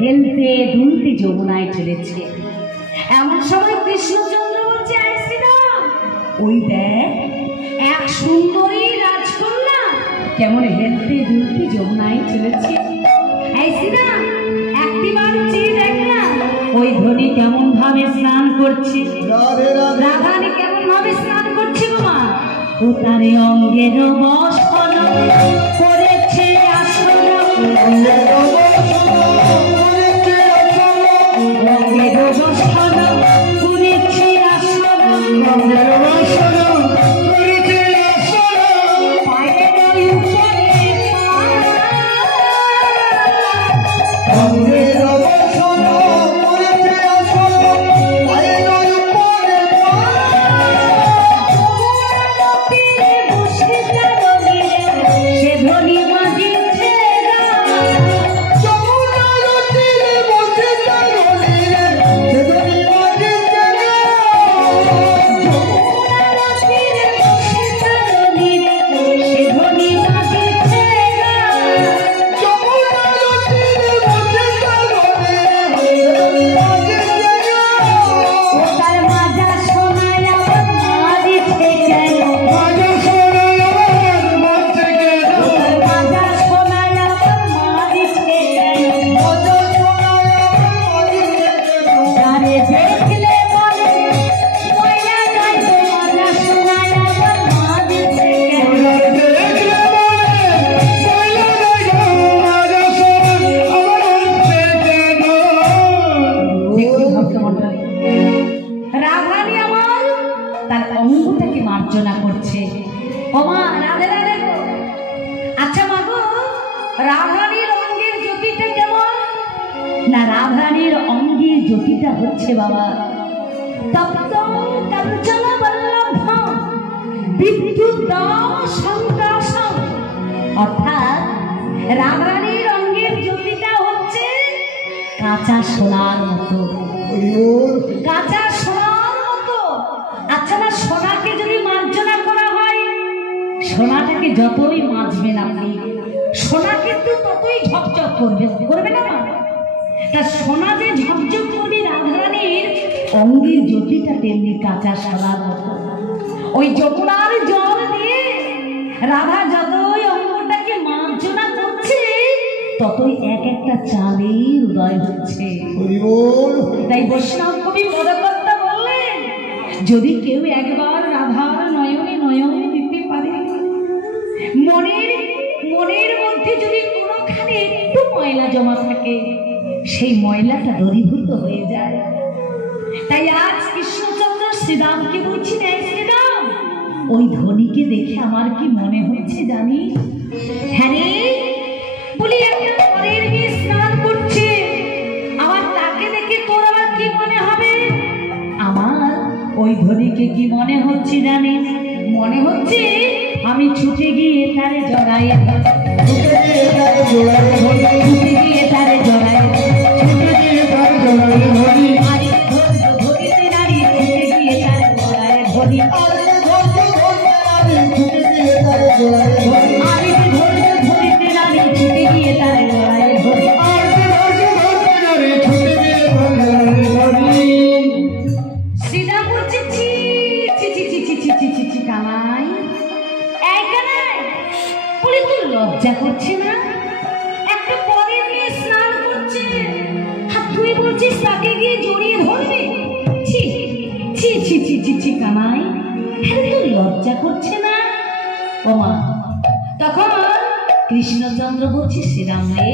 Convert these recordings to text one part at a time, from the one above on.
হেলতে দুলতে যমুনায় চলেছে। এমন সময় কৃষ্ণচন্দ্র বলছে, ওই দেখ এক সুন্দরী রাজকন্যা কেমন হেলতে দুলতে যমুনায় চলেছে। একটিবার চেয়ে দেখ না, ওই ধনী কেমন ভাবে স্নান করছে, রাধারানী কেমন ভাবে স্নান করছে গো মা। ও তারে অঙ্গের বসন করেছে আসন, অঙ্গের বসন করেছে আসন, পায়ের উপরে মার্জনা করছে। ও মা, রাধে রাধে গো। আচ্ছা মা গো, রাধারানীর অঙ্গের জ্যোতিটা কেমন? না, রাধারানীর অঙ্গের জ্যোতিটা হচ্ছে বাবা তপ্তং কাঞ্চন বল্লভম বিদ্যুৎদাম সংকাশম। অর্থাৎ রাধারানীর অঙ্গের জ্যোতিটা হচ্ছে কাঁচা সোনার মতো, কাঁচা সোনার মতো। আচ্ছা না, সোনাকে যদি মার্জনা করা হয়, সোনাটাকে যতই মাজবেন আপনি, সোনা কিন্তু ততই ঝকঝক করবে, করবে না? তা সোনা যে ঝকঝক করবে, রাধারানীর অঙ্গের জ্যোতিটা তেমনি কাঁচা সোনার মতো। ওই যমুনার জল দিয়ে রাধা যতই অঙ্গটাকে মার্জনা করছে, ততই এক একটা চাঁদের উদয় হচ্ছে। তাই বৈষ্ণব কবি পদকর্তা বললেন, যদি কেউ একবার রাধার নয়নে নয়নে দিতে পারে, মনের মধ্যে যদি কোনোখানে একটু ময়লা জমা থাকে, সেই ময়লাটা দূরীভূত হয়ে যায়। তাই আজ কৃষ্ণচন্দ্র শ্রীরামকে বলছি, শ্রীরাম, ওই ধনীকে দেখে আমার কি মনে হচ্ছে জানিস? হ্যাঁ রে, বলি একটা পরের মেয়ে স্নান করছে, আমার তাকে দেখে তোর আবার কি মনে হবে? আমার ওই ধনীকে কি মনে হচ্ছে জানিস? মনে হচ্ছে আমি ছুটে গিয়ে তারে জড়াই, ছুটে গিয়ে তারে জড়াই, লজ্জা করছে না? একটা পরের মেয়ে স্নান করছে, তুই বলছিস তাকে গিয়ে জড়িয়ে ধরবে? ছি ছি ছি ছি ছি ছি কানাই, তোর লজ্জা করছে না? ও মা, তখন কৃষ্ণচন্দ্র বলছি, শ্রীরাম রে,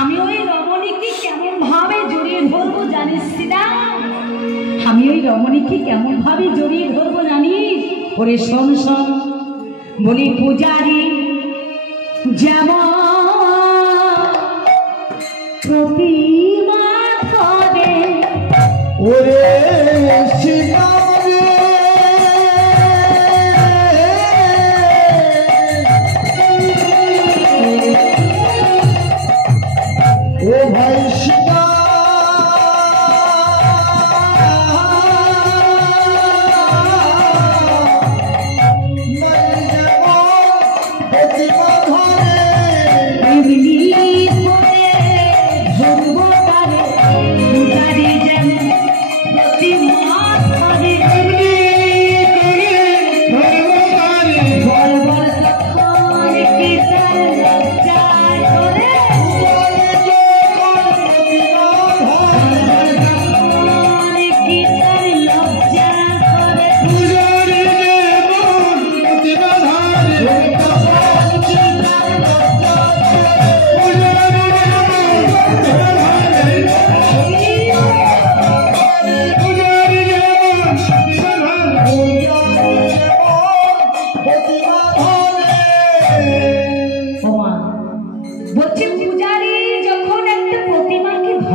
আমি ওই রমণীকে কেমন ভাবে জড়িয়ে ধরবো জানিস শ্রীরাম? আমি ওই রমণীকে কেমন ভাবে জড়িয়ে ধরবো জানিস? ওরে শোন শোন, বলি পূজারি যেমন প্রতিমা ধরে, ওরে ও ভাই সীতা, প্রতিমা ধরে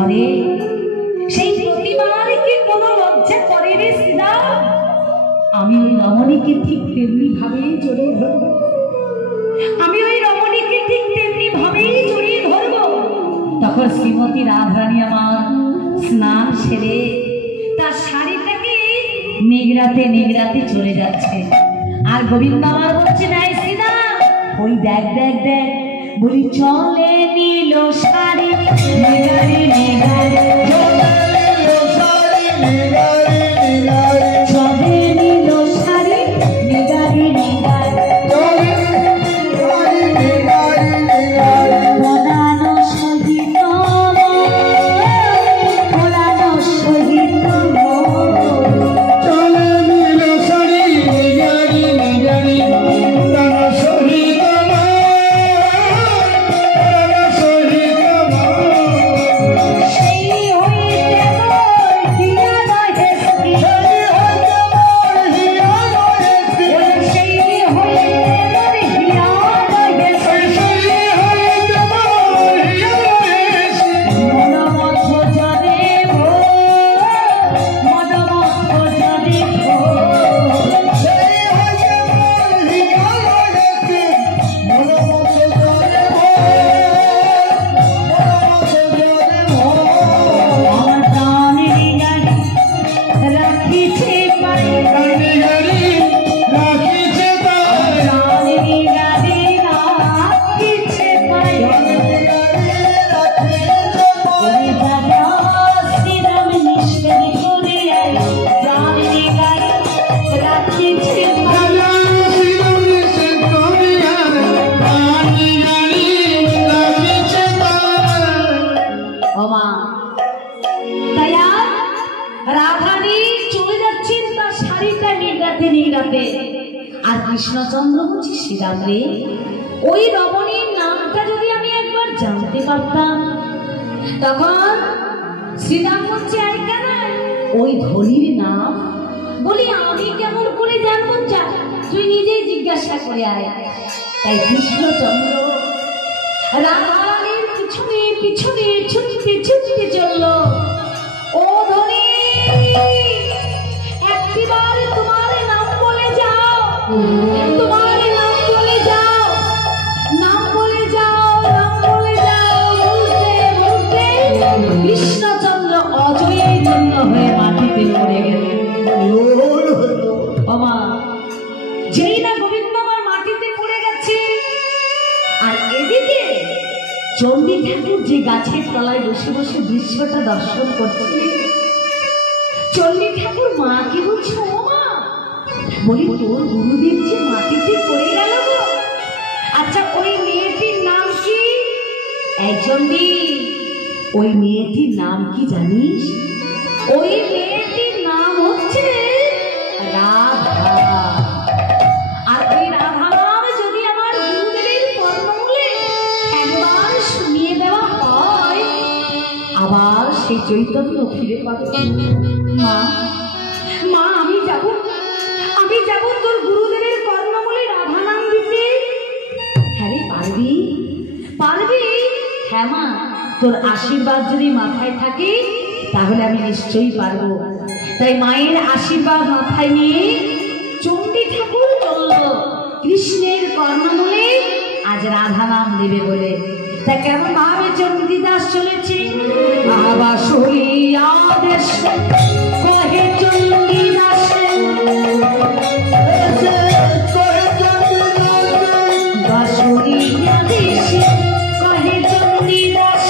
করে সেই প্রতিমার কি কোনো লজ্জা করে রে সীতা? আমি ওই রমণীকে ঠিক তেমনি ভাবেই জড়িয়ে ধরব, আমি ওই রমণীকে ঠিক তেমনি ভাবেই জড়িয়ে ধরব। তখন শ্রীমতী রাধারানী আমার স্নান সেরে তার শাড়িটাকে নিগড়াতে নিগড়াতে চলে যাচ্ছে। আর গোবিন্দ আমার বলছে, নাই সীতা, ওই দেখ দেখ দেখ, বলি চলে নীল শাড়ি নিগারে নিগারে, চলে নীল শাড়ি নিগারে নিগারে, পরানো সহিত পরানো সহিত আর কৃষ্ণচন্দ্র বলছি, শ্রীরাম রে, ওই রমণীর নামটা যদি আমি একবার জানতে পারতাম। তখন শ্রীরাম বলছে, আরে কেন ওই ধনির নাম? বলি আমি কেমন করে জানবো, যা তুই নিজেই জিজ্ঞাসা করে আয়। তাই কৃষ্ণচন্দ্র রাধারানীর পিছনে পিছনে ছুটতে ছুটতে চলল। ও ধনী, একবার তোমার নাম বলে যাও, তোমার নাম বলে যাও, নাম বলে যাও, নাম বলে যাও। বলতে বলতে কৃষ্ণচন্দ্র অজয়ের জন্য হয়ে মাটিতে পড়ে গেল। বাবা, যেই না গোবিন্দ আমার মাটিতে পড়ে গেছে, আর এদিকে চণ্ডী ঠাকুর যে গাছের তলায় বসে বসে দৃশ্যটা দর্শন করছে, চণ্ডী ঠাকুর মাকে বলছে, ও মা, বলি তোর গুরুদেব যে মাটিতে পড়ে গেল গো। আচ্ছা, ওই মেয়েটির নাম কি? এই চণ্ডী, ওই মেয়েটির নাম কি জানিস? ওই মেয়েটির নাম হচ্ছে রাধা। আর ওই রাধা নাম যদি আমার গুরুদেবের কর্ণমূলে একবার শুনিয়ে দেওয়া হয়, আবার সেই চৈতন্য ফিরে পাবে। মা, মা, আমি যাব, আমি যাব তোর গুরুদেবের কর্ণমূলে রাধা নাম দিতে। হ্যাঁ রে, পারবি? পারবি? হ্যাঁ মা, তোর আশীর্বাদ যদি মাথায় থাকে তাহলে আমি নিশ্চয়ই পারবো। তাই মায়ের আশীর্বাদ মাথায় নিয়ে চণ্ডী ঠাকুর চলল কৃষ্ণের কর্ণমূলে আজ রাধা নাম দেবে বলে। তা কেমন ভাবে চণ্ডীদাস চলেছে? আদেশ কহে চণ্ডীদাস, আদেশ কহে চণ্ডীদাস।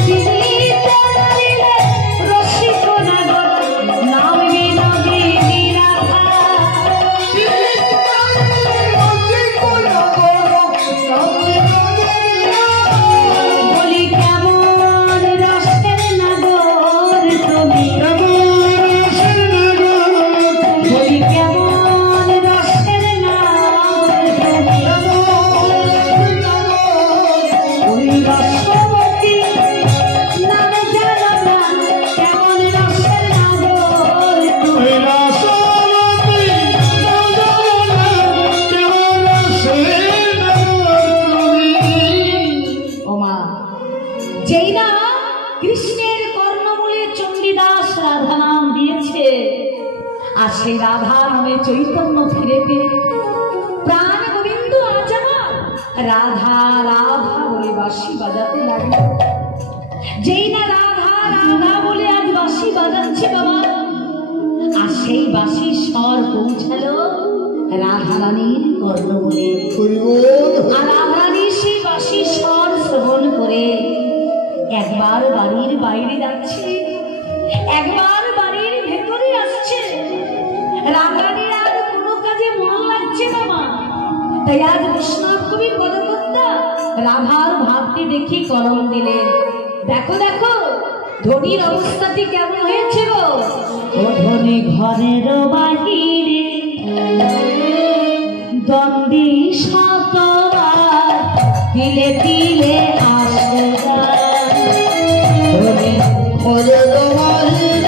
Thank you. আর সেই রাধা নামে চৈতন্য ফিরে ফিরে প্রাণ গোবিন্দ আজ আমার রাধা রাধা বলে বাঁশি বাজাতে লাগলো। যেই না রাধা রাধা বলে আজ বাঁশি বাজাচ্ছে বাবা, আর সেই বাঁশির স্বর পৌঁছালো রাধা রানীর কর্ণমূলে। আর রাধা রানী সেই বাঁশির স্বর শ্রবণ করে একবার বাড়ির বাইরে যাচ্ছে, একবার বাড়ির ভেতরে আসছে। রাধা রানীর আর কোনো কাজে মন লাগছে না মা। তাই আজ বিশ্বনাথ কবি পদকর্তা রাধার ভাবটি দেখি কলম দিলেন। দেখো দেখো ধনির অবস্থাটি কেমন হয়েছে গো। ও ধনী ঘরের বাহিরে দ্বন্দ্বী শতবার দিলে দিলে আসে ধনী ঘরের বাহিরে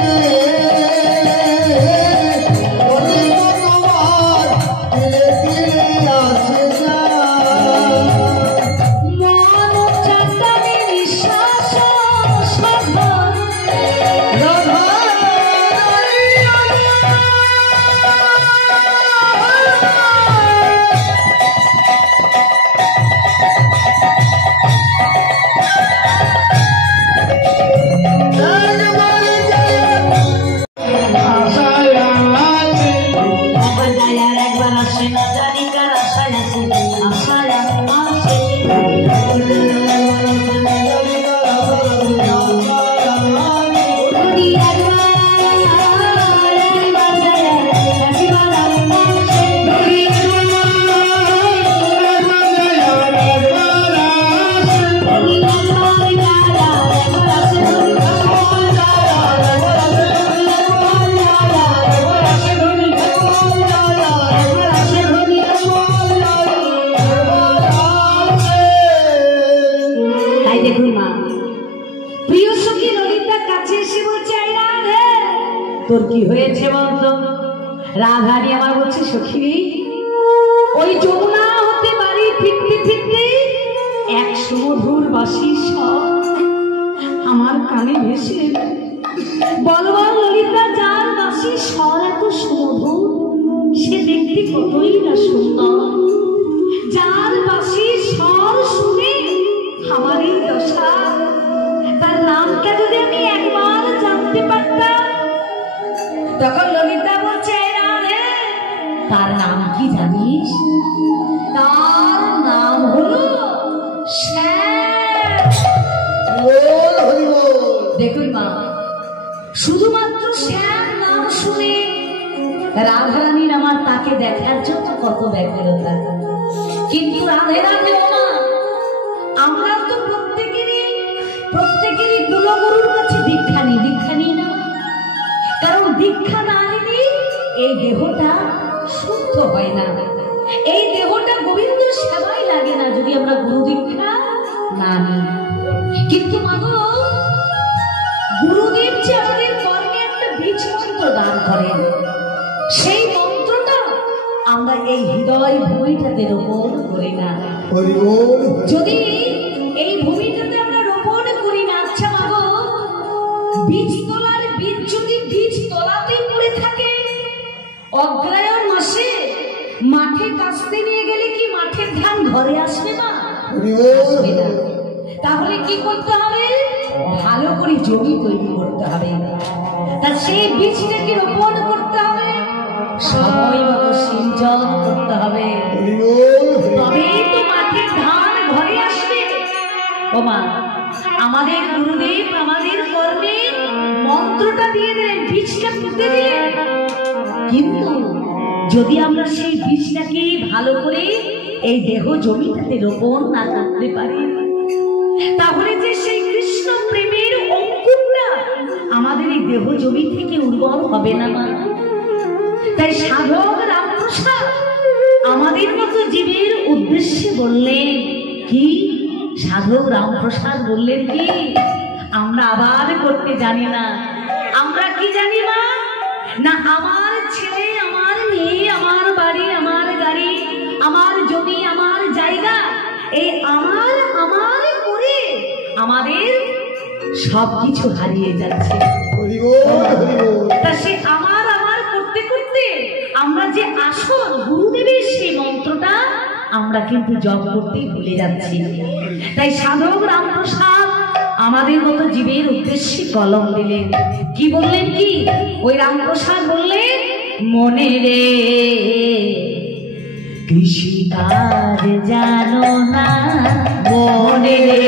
তোর কি হয়েছে বলতো? রাধারানী আমার বলছে সখী ওই যমুনা হতে বাড়ি ফিরতে ফিরতে এক সুমধুর বাঁশির স্বর আমার কানে ভেসে। বল বল ললিতা, যার বাঁশির স্বর এত সুমধুর সে দেখতে কতই না সুন্দর। যার বাঁশির স্বর শুনে আমার এই দশা, তার নামটা যদি আমি একবার জানতে পারতাম। তখন ললিতা বলছে রাধে তার নাম কি জানিস? তার নাম হলো দেখুন মা, শুধুমাত্র শ্যাম নাম শুনে রাধারানীর আমার তাকে দেখার জন্য কত ব্যাকুলতা। কিন্তু রাধে রাধে মা, আমরা তো প্রত্যেকেরই কুলগুরুর কাছে দীক্ষা নিই না। কারণ দীক্ষা না নিলে এই দেহটা শুদ্ধ হয় না, এই দেহটা গোবিন্দ সেবাই লাগে না যদি আমরা গুরু দীক্ষা না নিই। কিন্তু মাগো গুরুদেব যে আমাদের কর্মে একটা বীজ মন্ত্র দান করেন, সেই মন্ত্রটা আমরা এই হৃদয় ভূমিটাতে রোপণ করি না। যদি এই ভূমিটাতে আমরা রোপণ করি না, আচ্ছা মাগো বীজ তোলার বীজ যদি বীজ তলাতে পড়ে থাকে, অগ্রায়ণ মাসে মাঠে কাস্তে নিয়ে গেলে কি মাঠের ধান ঘরে আসবে না? আসবে না। তাহলে কি করতে হবে? ভালো করে জমি তৈরি করতে হবে, তার সেই বীজটাকে রোপণ করতে হবে, সময় মতো সিঞ্চন করতে হবে, তবেই তো মাঠের ধান ঘরে আসবে। ও মা, আমাদের গুরুদেব আমাদের কর্মে মন্ত্রটা দিয়ে দিলেন, বীজটা পুঁতে দিলেন, কিন্তু যদি আমরা সেই বীজটাকে ভালো করে এই দেহ জমিটাতে রোপণ না করতে পারি, তাহলে যে সেই কৃষ্ণ প্রেমের অঙ্কুরটা আমাদের এই দেহ জমি থেকে উর্বর হবে না মা। তাই সাধক রামপ্রসাদ আমাদের মতো জীবের উদ্দেশ্যে বললেন কি? সাধক রামপ্রসাদ বললেন কি? আমরা আবার করতে জানি না। আমরা কি জানি মা? না আমার ছেলে, আমার মেয়ে, আমার বাড়ি, আমার গাড়ি, আমার জমি, আমার জায়গা, এই আমার আমার করে আমাদের সবকিছু হারিয়ে যাচ্ছে। তা সে আমার আমার করতে করতে গুরুদেব, আমরা যে আসল গুরুদেবের সেই মন্ত্রটা আমরা কিন্তু জপ করতেই ভুলে যাচ্ছি। তাই সাধক রামপ্রসাদ আমাদের মতো জীবের উদ্দেশ্যে কলম দিলেন। কি বললেন? কি ওই রামপ্রসাদ বললেন, মনে রে কৃষিকাজ জানো না, মনে রে